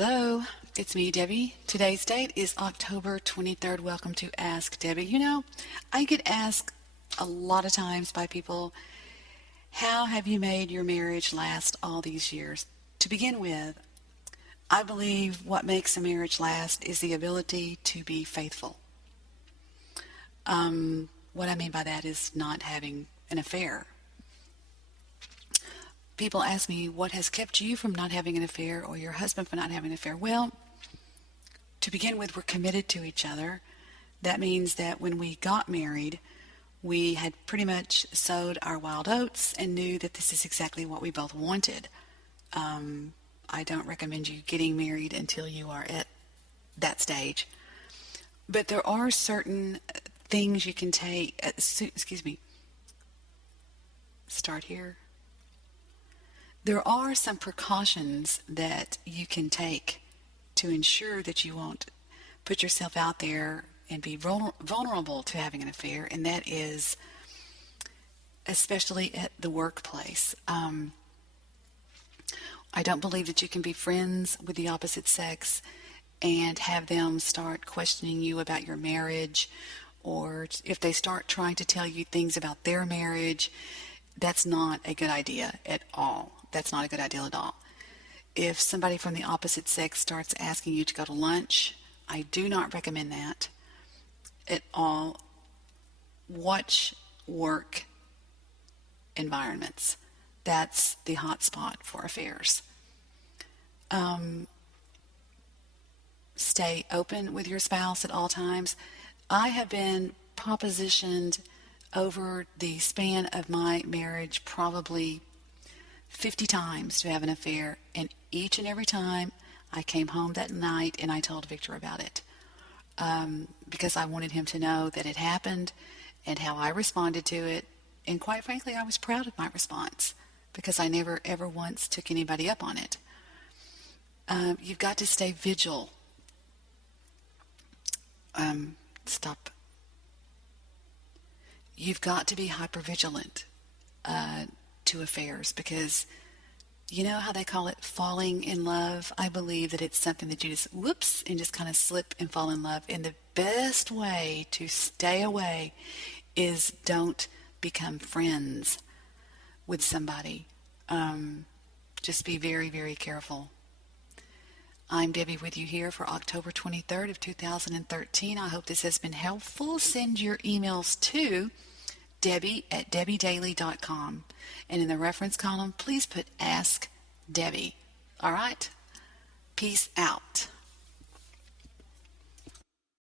Hello, it's me, Debbie. Today's date is October 23rd. Welcome to Ask Debbie. I get asked a lot of times by people, how have you made your marriage last all these years? To begin with, I believe what makes a marriage last is the ability to be faithful. What I mean by that is not having an affair. People ask me, what has kept you from not having an affair or your husband from not having an affair? Well, to begin with, we're committed to each other. That means that when we got married, we had pretty much sowed our wild oats and knew that this is exactly what we both wanted. I don't recommend you getting married until you are at that stage. But there are certain things you can take. Start here. There are some precautions that you can take to ensure that you won't put yourself out there and be vulnerable to having an affair, and that is especially at the workplace. I don't believe that you can be friends with the opposite sex and have them start questioning you about your marriage, or if they start trying to tell you things about their marriage. That's not a good idea at all. That's not a good idea at all. If somebody from the opposite sex starts asking you to go to lunch, I do not recommend that at all. Watch work environments. That's the hot spot for affairs. Stay open with your spouse at all times. I have been propositioned over the span of my marriage probably 50 times to have an affair, and each and every time I came home that night and I told Victor about it, because I wanted him to know that it happened and how I responded to it. And quite frankly, I was proud of my response because I never ever once took anybody up on it. You've got to stay vigilant. You've got to be hypervigilant to affairs, because you know how they call it falling in love? I believe that it's something that you just whoops and just kind of slip and fall in love. And the best way to stay away is don't become friends with somebody. Just be very, very careful. I'm Debbie with you here for October 23rd of 2013. I hope this has been helpful. Send your emails to Debbie@debbiedaily.com. And in the reference column, please put Ask Debbie. All right? Peace out.